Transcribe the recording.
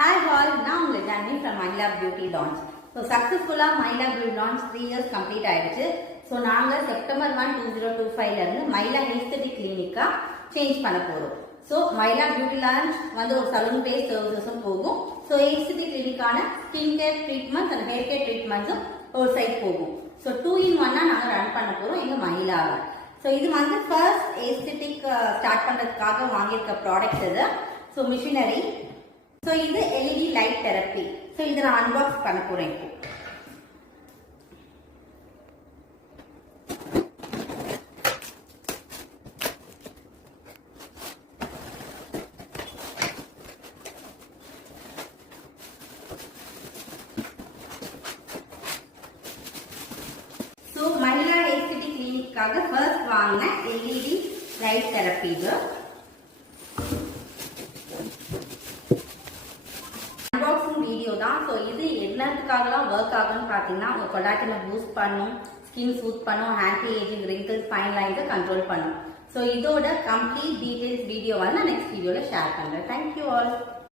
Hi all, நான் உங்க Johnny from My Lab Beauty launch. So successfully My Lab Beauty launch 3 years complete ஆயிடுச்சு. So நாங்க September 1, 2025 ல இருந்து My Lab Aesthetic Clinic change பண்ண போறோம். So My Lab Beauty launch வந்து ஒரு salon based services போகும். So Aesthetic Clinic ஆன skin care treatments and hair care treatments ஒரு சைட் போகும். So 2 in 1 நாங்க ரன் பண்ண போறோம் எங்க My Lab. So இது வந்து first aesthetic ஸ்டார்ட் பண்றதுக்காக வாங்கியிருக்க ப்ராடக்ட் இது. So machinery. So இது LED light therapy. So இதை நான் அன்பாக்ஸ் பண்ண போறேன் இப்போ. So My Lab Aesthetic Clinic-க்காக first வாங்கின LED light therapy இது. வீடியோ தான். ஸோ இது என்னத்துக்காகலாம் ஒர்க் ஆகும்னு பார்த்தீங்கன்னா உங்கள் கொலாஜனை பூஸ்ட் பண்ணும், ஸ்கின் சூத் பண்ணும், ஆன்டி ஏஜிங், ரிங்கிள்ஸ், ஃபைன் லைன்ஸை கண்ட்ரோல் பண்ணும். ஸோ இதோட கம்ப்ளீட் டீடைல்ஸ் வீடியோ வந்து நான் நெக்ஸ்ட் வீடியோவில் ஷேர் பண்ணுறேன். Thank you all.